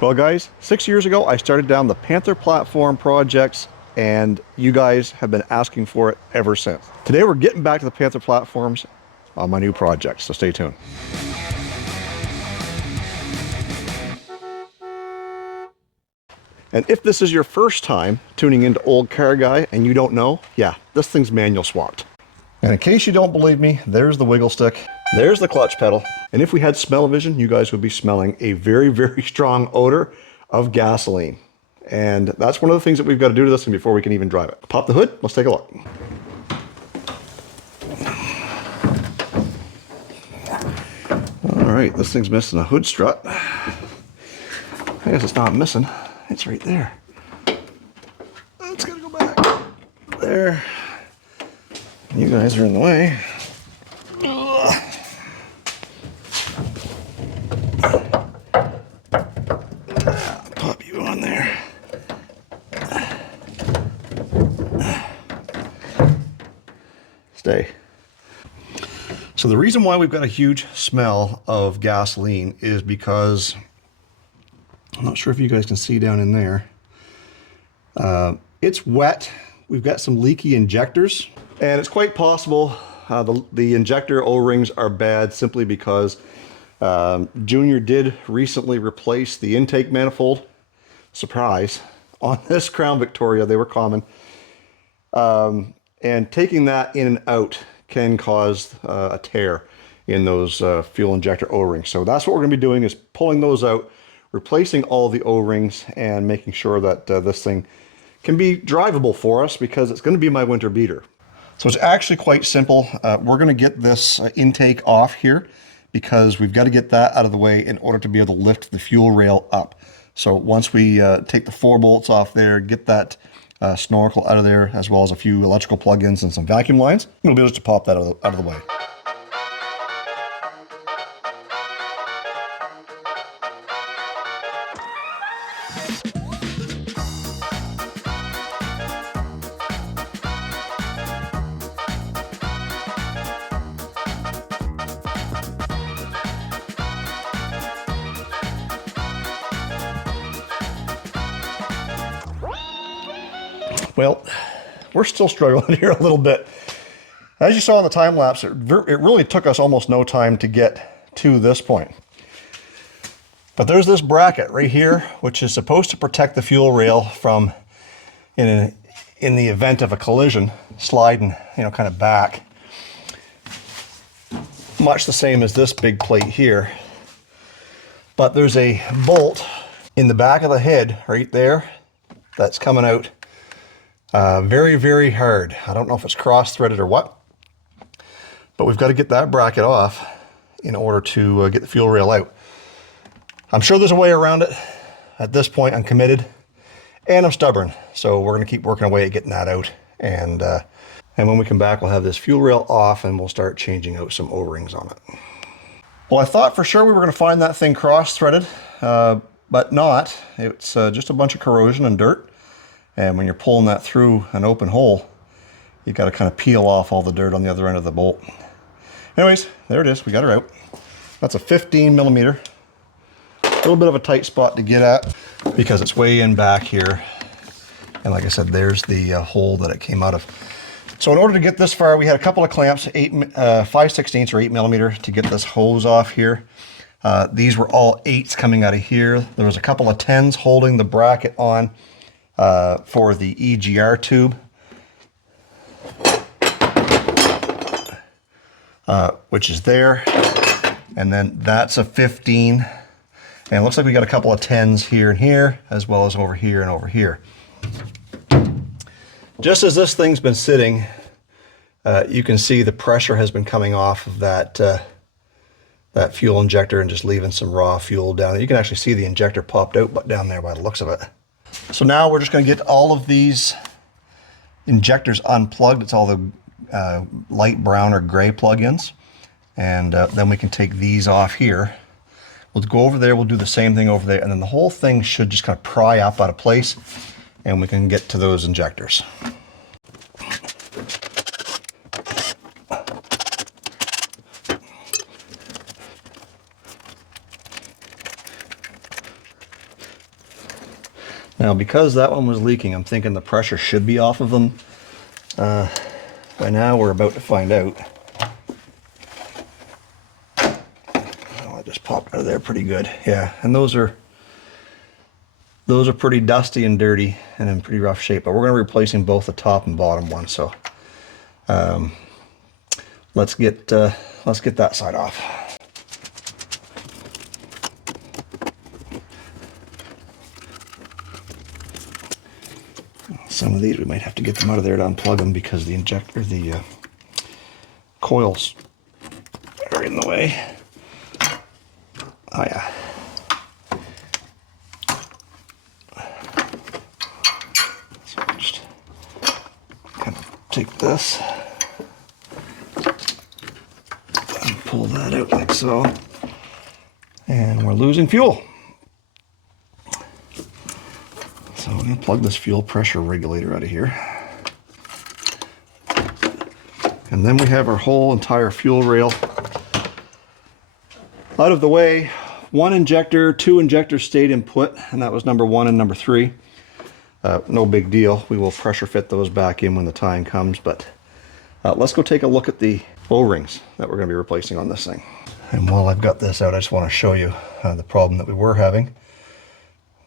Well guys, 6 years ago I started down the Panther platform projects and you guys have been asking for it ever since. Today we're getting back to the Panther platforms on my new project, so stay tuned. And if this is your first time tuning into Olde Carr Guy and you don't know, yeah, this thing's manual swapped. And in case you don't believe me, there's the wiggle stick, there's the clutch pedal. And if we had smell-o-vision, you guys would be smelling a very, very strong odor of gasoline. And that's one of the things that we've got to do to this thing before we can even drive it. Pop the hood, let's take a look. All right, this thing's missing a hood strut. I guess it's not missing, it's right there. It's gotta go back. There. You guys are in the way. Pop you on there. Stay. So the reason why we've got a huge smell of gasoline is because, I'm not sure if you guys can see down in there, it's wet. We've got some leaky injectors, and it's quite possible the injector O-rings are bad simply because Junior did recently replace the intake manifold. Surprise. On this Crown Victoria, they were common. And taking that in and out can cause a tear in those fuel injector O-rings. So that's what we're going to be doing, is pulling those out, replacing all the O-rings, and making sure that this thing can be drivable for us, because it's going to be my winter beater. So it's actually quite simple. We're going to get this intake off here because we've got to get that out of the way in order to be able to lift the fuel rail up. So once we take the 4 bolts off there, get that snorkel out of there, as well as a few electrical plug-ins and some vacuum lines, we'll be able to pop that out of the way. Well, we're still struggling here a little bit. As you saw in the time lapse, it really took us almost no time to get to this point. But there's this bracket right here, which is supposed to protect the fuel rail from, in the event of a collision, sliding, kind of back. Much the same as this big plate here. But there's a bolt in the back of the head right there that's coming out very, very hard. I don't know if it's cross-threaded or what, but we've got to get that bracket off in order to get the fuel rail out. I'm sure there's a way around it. At this point, I'm committed and I'm stubborn, so we're going to keep working away at getting that out. And when we come back, we'll have this fuel rail off and we'll start changing out some O-rings on it. Well, I thought for sure we were going to find that thing cross-threaded, but not. It's just a bunch of corrosion and dirt. And when you're pulling that through an open hole, you've got to kind of peel off all the dirt on the other end of the bolt. Anyways, there it is. We got her out. That's a 15 millimeter. A little bit of a tight spot to get at because it's way in back here. And like I said, there's the hole that it came out of. So in order to get this far, we had a couple of clamps, 5/16 or 8 millimeter to get this hose off here. These were all 8s coming out of here. There was a couple of 10s holding the bracket on for the EGR tube, which is there, and then that's a 15, and it looks like we got a couple of 10s here and here, as well as over here and over here. Just as this thing's been sitting, you can see the pressure has been coming off of that fuel injector and just leaving some raw fuel down there. You can actually see the injector popped out down there by the looks of it. So now we're just going to get all of these injectors unplugged. It's all the light brown or gray plug-ins. And then we can take these off here. We'll go over there, we'll do the same thing over there, and then the whole thing should just kind of pry up out of place, and we can get to those injectors. Now, because that one was leaking, I'm thinking the pressure should be off of them. By now, we're about to find out. Oh, it just popped out of there pretty good. Yeah, and those are pretty dusty and dirty and in pretty rough shape. But we're going to be replacing both the top and bottom one. So let's get that side off. Some of these we might have to get them out of there to unplug them because the injector, the coils are in the way. Oh yeah. So just kind of take this and pull that out like so. And we're losing fuel. So I'm going to plug this fuel pressure regulator out of here. And then we have our whole entire fuel rail out of the way. One injector, two injectors stayed in put, and that was number 1 and number 3. No big deal. We will pressure fit those back in when the time comes, but let's go take a look at the O-rings that we're going to be replacing on this thing. And while I've got this out, I just want to show you the problem that we were having.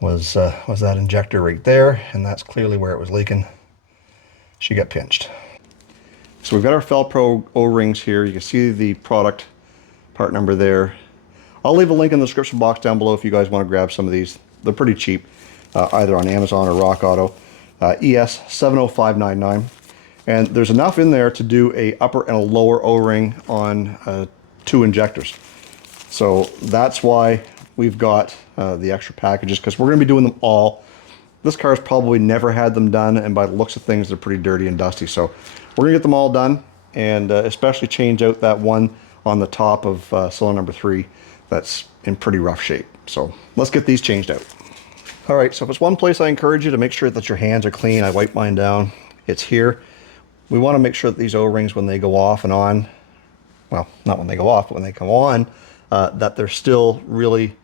Was that injector right there, and that's clearly where it was leaking. She got pinched. So we've got our Felpro O-rings here. You can see the product part number there. I'll leave a link in the description box down below if you guys want to grab some of these. They're pretty cheap, either on Amazon or Rock Auto. ES 70599, and there's enough in there to do a upper and a lower O-ring on 2 injectors. So that's why we've got the extra packages, because we're going to be doing them all. This car's probably never had them done, and by the looks of things, they're pretty dirty and dusty. So we're going to get them all done, and especially change out that one on the top of cylinder number 3 that's in pretty rough shape. So let's get these changed out. All right, so if it's one place I encourage you to make sure that your hands are clean, I wipe mine down, it's here. We want to make sure that these O-rings, when they go off and on, well, not when they go off, but when they come on, that they're still really,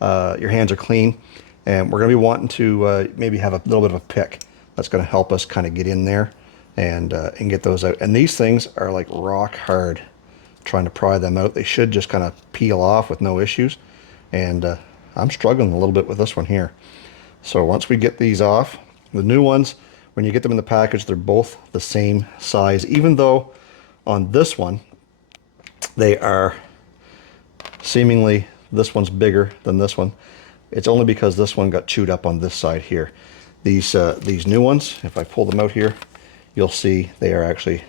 your hands are clean. And we're going to be wanting to maybe have a little bit of a pick. That's going to help us kind of get in there and get those out. And these things are like rock hard trying to pry them out. They should just kind of peel off with no issues. And I'm struggling a little bit with this one here. So once we get these off, the new ones, when you get them in the package, they're both the same size. Even though on this one, they are seemingly, this one's bigger than this one. It's only because this one got chewed up on this side here. These new ones, if I pull them out here, you'll see they are actually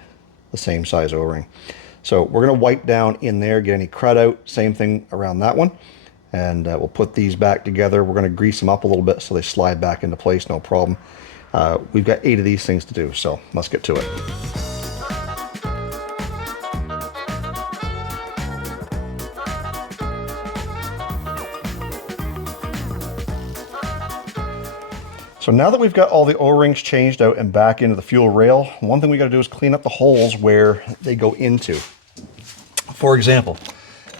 the same size O-ring. So we're going to wipe down in there, get any crud out. Same thing around that one. And we'll put these back together. We're going to grease them up a little bit so they slide back into place, no problem. We've got 8 of these things to do, so let's get to it. So now that we've got all the O-rings changed out and back into the fuel rail, one thing we got to do is clean up the holes where they go into. For example,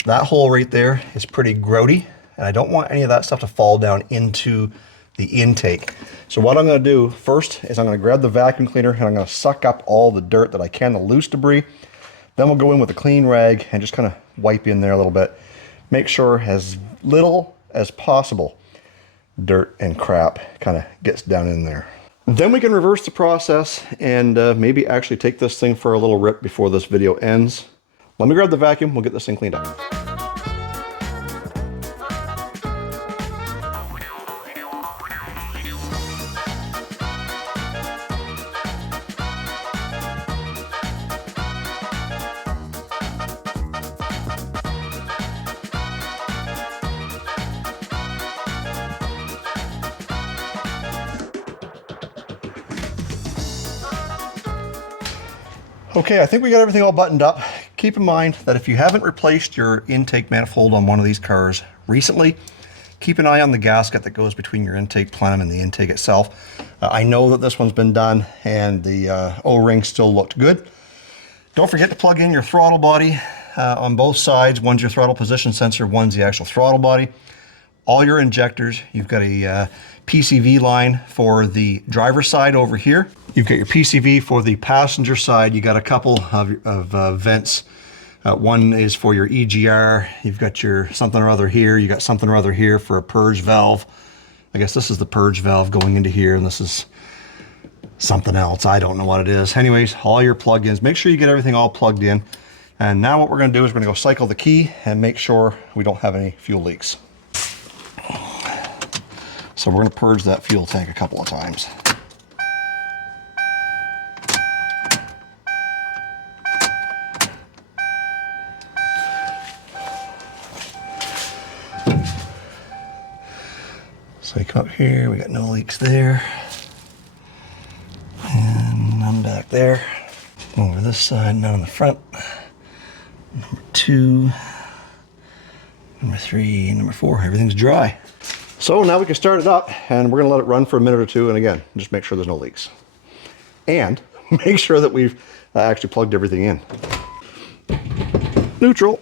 that hole right there is pretty grody, and I don't want any of that stuff to fall down into the intake. So what I'm going to do first is I'm going to grab the vacuum cleaner and I'm going to suck up all the dirt that I can, the loose debris. Then we'll go in with a clean rag and just kind of wipe in there a little bit. Make sure as little as possible dirt and crap kind of gets down in there. Then we can reverse the process and maybe actually take this thing for a little rip before this video ends. Let me grab the vacuum, we'll get this thing cleaned up. Okay, I think we got everything all buttoned up. Keep in mind that if you haven't replaced your intake manifold on one of these cars recently, keep an eye on the gasket that goes between your intake plenum and the intake itself. I know that this one's been done and the O-ring still looked good. Don't forget to plug in your throttle body on both sides. One's your throttle position sensor, one's the actual throttle body. all your injectors. You've got a PCV line for the driver's side over here. You've got your PCV for the passenger side. You got a couple of vents. One is for your EGR. You've got your something or other here. You got something or other here for a purge valve. I guess this is the purge valve going into here, and this is something else. I don't know what it is. Anyways, all your plug-ins. Make sure you get everything all plugged in. And now what we're going to do is we're going to go cycle the key and make sure we don't have any fuel leaks. So we're going to purge that fuel tank a couple of times. So you come up here, we got no leaks there. And none back there. Over this side, none on the front. Number 2, number 3, number 4, everything's dry. So now we can start it up, and we're gonna let it run for a minute or two, and again, just make sure there's no leaks. And make sure that we've actually plugged everything in. Neutral.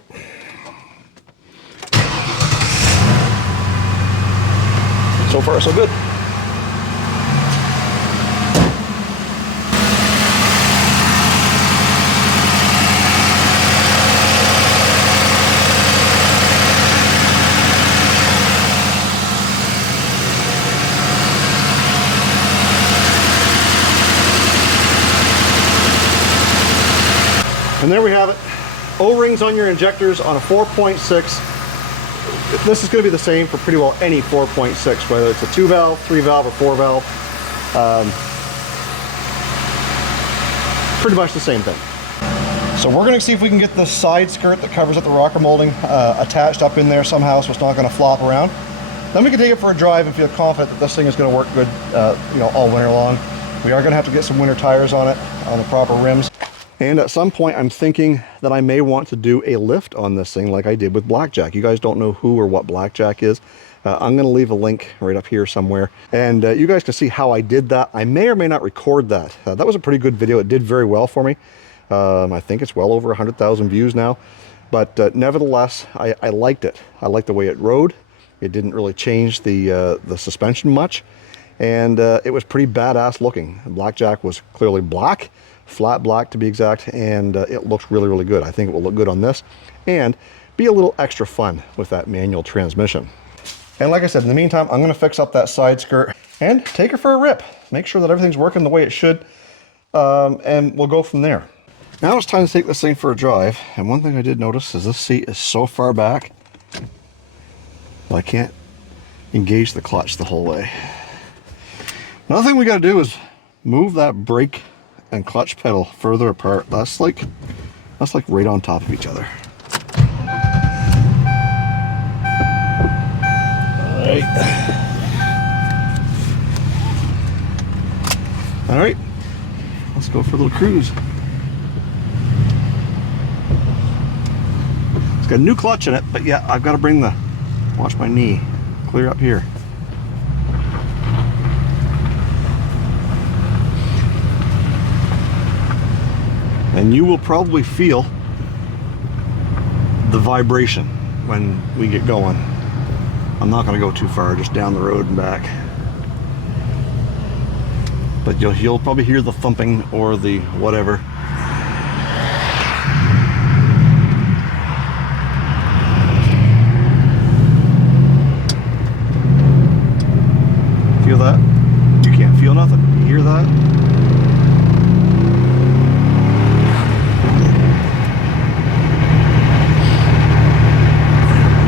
So far, so good. And there we have it. O-rings on your injectors on a 4.6. This is going to be the same for pretty well any 4.6, whether it's a 2-valve, 3-valve, or 4-valve. Pretty much the same thing. So we're going to see if we can get the side skirt that covers up the rocker molding attached up in there somehow, so it's not going to flop around. Then we can take it for a drive and feel confident that this thing is going to work good, you know, all winter long. We are going to have to get some winter tires on it, on the proper rims. And at some point, I'm thinking that I may want to do a lift on this thing like I did with Blackjack. You guys don't know who or what Blackjack is. I'm going to leave a link right up here somewhere. And you guys can see how I did that. I may or may not record that. That was a pretty good video. It did very well for me. I think it's well over 100,000 views now. But nevertheless, I liked it. I liked the way it rode. It didn't really change the suspension much. And it was pretty badass looking. Blackjack was clearly black. Flat black to be exact, and it looks really, really good. I think it will look good on this and be a little extra fun with that manual transmission. And like I said, in the meantime, I'm going to fix up that side skirt and take her for a rip. Make sure that everything's working the way it should, and we'll go from there. Now it's time to take this thing for a drive, and one thing I did notice is this seat is so far back that I can't engage the clutch the whole way. Another thing we got to do is move that brake and clutch pedal further apart. That's like right on top of each other. All right, let's go for a little cruise. It's got a new clutch in it, but yeah, I've got to bring the, watch my knee, clear up here. And you will probably feel the vibration when we get going. I'm not going to go too far, just down the road and back. But you'll probably hear the thumping or the whatever. Feel that? You can't feel nothing. You hear that?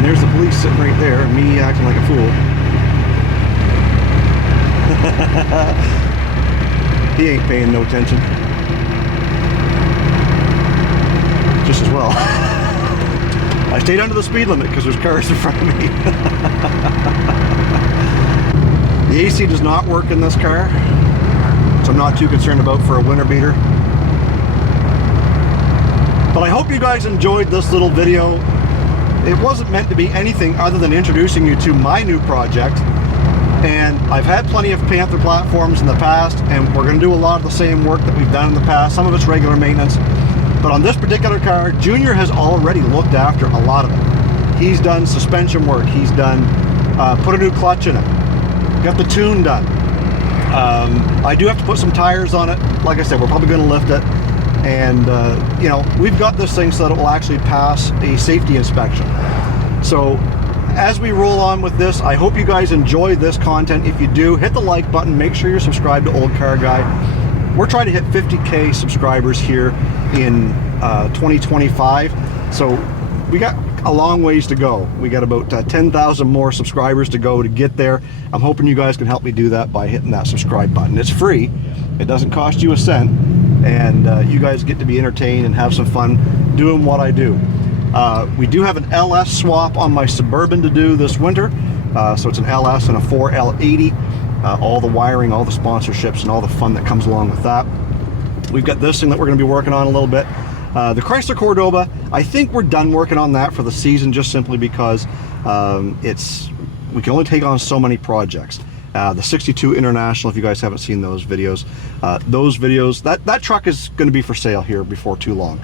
There's the police sitting right there, me acting like a fool. He ain't paying no attention. Just as well. I stayed under the speed limit because there's cars in front of me. The AC does not work in this car, so I'm not too concerned about for a winter beater. But I hope you guys enjoyed this little video. It wasn't meant to be anything other than introducing you to my new project. And I've had plenty of Panther platforms in the past, and we're going to do a lot of the same work that we've done in the past. Some of it's regular maintenance. But on this particular car, Junior has already looked after a lot of it. He's done suspension work, he's done Put a new clutch in it. Got the tune done. I do have to put some tires on it. Like I said, we're probably going to lift it. And, you know, we've got this thing so that it will actually pass a safety inspection. So as we roll on with this, I hope you guys enjoy this content. If you do, hit the like button. Make sure you're subscribed to Olde Carr Guy. We're trying to hit 50K subscribers here in 2025. So we got a long ways to go. We got about 10,000 more subscribers to go to get there. I'm hoping you guys can help me do that by hitting that subscribe button. It's free. It doesn't cost you a cent. And you guys get to be entertained and have some fun doing what I do. We do have an LS swap on my Suburban to do this winter. So it's an LS and a 4L80. All the wiring, all the sponsorships, and all the fun that comes along with that. We've got this thing that we're going to be working on a little bit. The Chrysler Cordoba, I think we're done working on that for the season, just simply because we can only take on so many projects. The 62 International, if you guys haven't seen those videos, that truck is going to be for sale here before too long.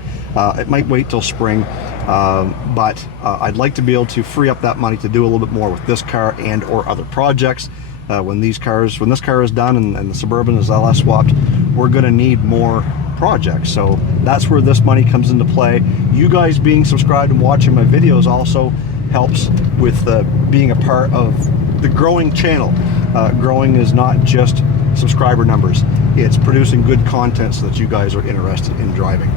It might wait till spring, but I'd like to be able to free up that money to do a little bit more with this car and or other projects. When this car is done and the Suburban is LS swapped, we're going to need more projects. So that's where this money comes into play. You guys being subscribed and watching my videos also helps with being a part of the growing channel. Growing is not just subscriber numbers, it's producing good content so that you guys are interested in driving.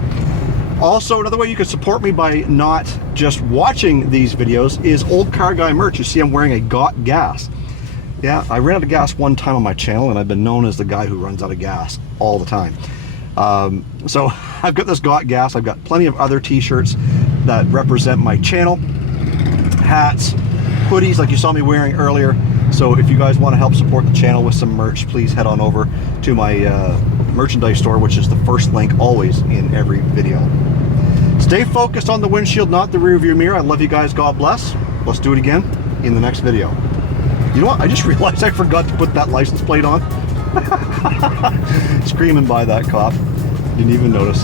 Also, another way you can support me by not just watching these videos is Olde Carr Guy merch. You see I'm wearing a Got Gas. Yeah, I ran out of gas one time on my channel, and I've been known as the guy who runs out of gas all the time. So I've got this Got Gas. I've got plenty of other t-shirts that represent my channel, hats, hoodies like you saw me wearing earlier. So if you guys want to help support the channel with some merch, please head on over to my merchandise store, which is the first link always in every video. Stay focused on the windshield, not the rear view mirror. I love you guys. God bless. Let's do it again in the next video. You know what? I just realized I forgot to put that license plate on. Screaming by that cop. Didn't even notice.